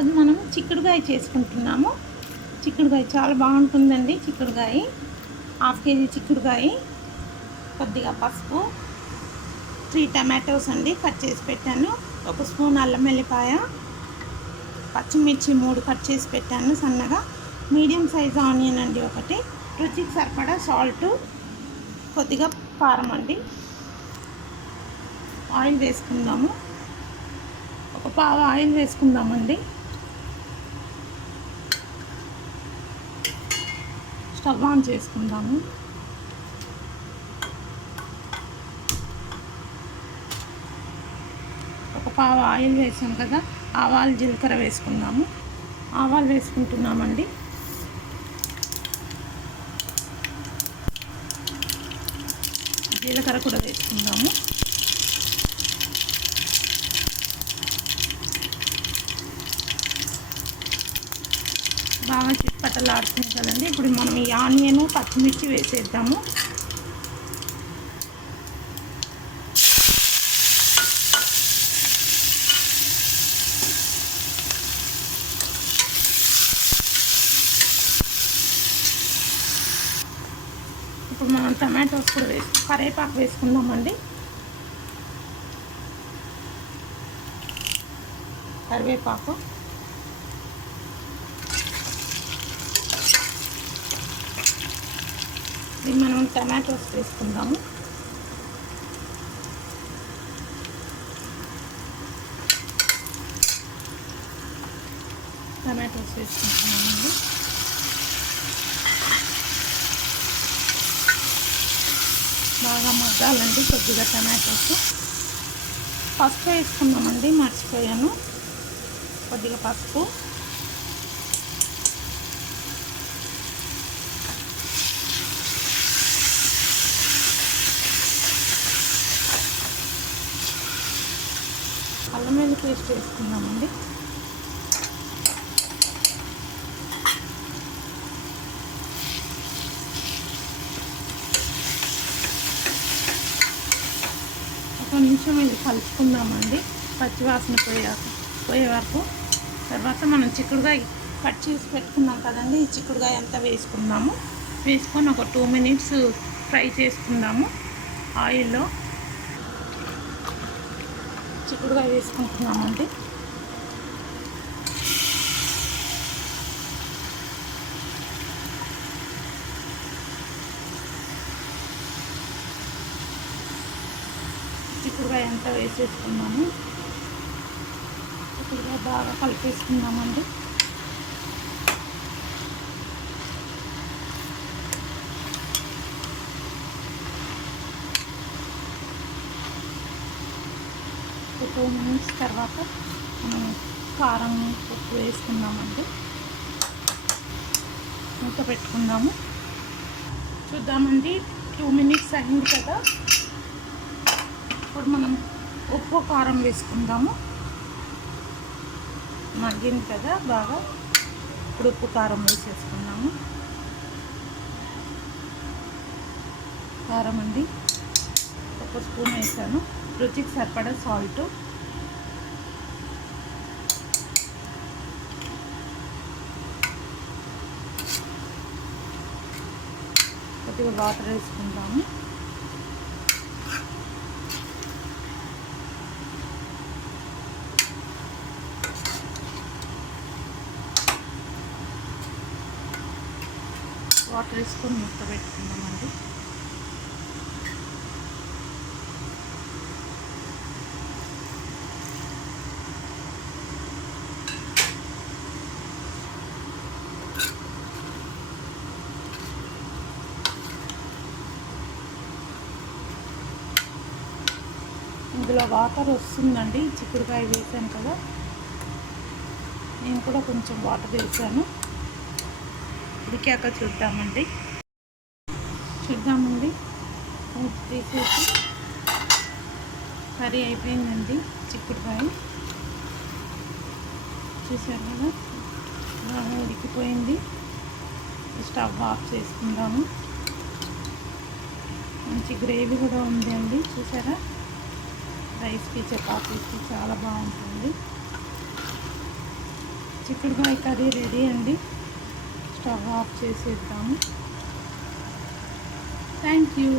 ఈరోజు మనం చిక్కుడుకాయ చేసుకుంటున్నాము. చిక్కుడుకాయ చాలా బాగుంటుందండి. చిక్కుడుకాయ 1/2 కేజీ చిక్కుడుకాయ, కొద్దిగా పసుపు, 3 టమాటోస్ అండి కట్ చేసి పెట్టాను, 1 స్పూన్ అల్లం వెల్లిపాయ, పచ్చిమిర్చి 3 కట్ చేసి పెట్టాను సన్నగా, మీడియం సైజ్ ఆనియన్ అండి ఒకటి, రుచికి సరిపడా సాల్ట్, కొద్దిగా కారం అండి. ఆయిల్ వేసుకుందాము. ఒక పావు ఆయిల్ వేసుకుందామండి. స్టవ్ ఆన్ చేసుకుందాము. ఒక పావు ఆయిల్ వేసాం కదా, ఆవాలు జీలకర్ర వేసుకుందాము. ఆవాలు వేసుకుంటున్నామండి. జీలకర్ర కూడా వేసుకుందాము. బాగా చిట్పటలాడుతుంది కదండి. ఇప్పుడు మనం ఈ ఆనియన్, పచ్చిమిర్చి వేసేద్దాము. ఇప్పుడు మనం టమాటోస్ కూడా కరివేపాకు వేసుకుందామండి. కరివేపాకు, ఇది మనం టమాటోస్ వేసుకుందాము. టమాటోస్ వేసుకుంటున్నామండి. బాగా మగ్గాలండి కొద్దిగా టమాటోస్. పసుపు వేసుకుందామండి, మర్చిపోయాను. కొద్దిగా పసుపు, అల్లం వెల్లుల్లి పేస్ట్ వేసుకుందామండి. ఒక నిమిషం ఇది కలుపుకుందామండి, పచ్చివాసన పోయే వరకు. తర్వాత మనం చిక్కుడుకాయ కట్ చేసి పెట్టుకున్నాం కదండి, ఈ చిక్కుడుకాయ అంతా వేసుకుందాము. వేసుకొని ఒక 2 మినిట్స్ ఫ్రై చేసుకుందాము ఆయిల్లో. చిక్కుడుకాయ వేసుకుంటున్నామండి. చిక్కుడుకాయ అంతా వేసేసుకున్నాము. చిక్కుడుకాయ బాగా కలిపేసుకున్నామండి. ఒక 2 మినిట్స్ తర్వాత మనం కారం, ఉప్పు వేసుకుందామండి. మూత పెట్టుకుందాము. చూద్దామండి, 2 మినిట్స్ అయింది కదా. ఇప్పుడు మనం ఉప్పు, కారం వేసుకుందాము. మగ్గింది కదా బాగా. ఇప్పుడు ఉప్పు, కారం వేసేసుకుందాము. కారం అండి 1 స్పూన్ వేసాను, రుచికి సరిపడా సాల్ట్, కొద్దిగా వాటర్ వేసుకుందాము. వాటర్ వేసుకొని మూత పెట్టుకుందామండి. ఇందులో వాటర్ వస్తుందండి, చిక్కుడుకాయ వేసాను కదా, నేను కూడా కొంచెం వాటర్ వేసాను. ఉడికాక చూద్దామండి. తీసేసి కర్రీ అయిపోయిందండి. చిక్కుడుకాయ చూసారు కదా, బాగా ఉడికిపోయింది. స్టవ్ ఆఫ్ చేసుకుందాము. మంచి గ్రేవీ కూడా ఉంది అండి, చూసారా. రైస్కి, చపాతీకి చాలా బాగుంటుంది. చిక్కుడుకాయ కర్రీ రెడీ అండి. స్టవ్ ఆఫ్ చేసేద్దాము. Thank you.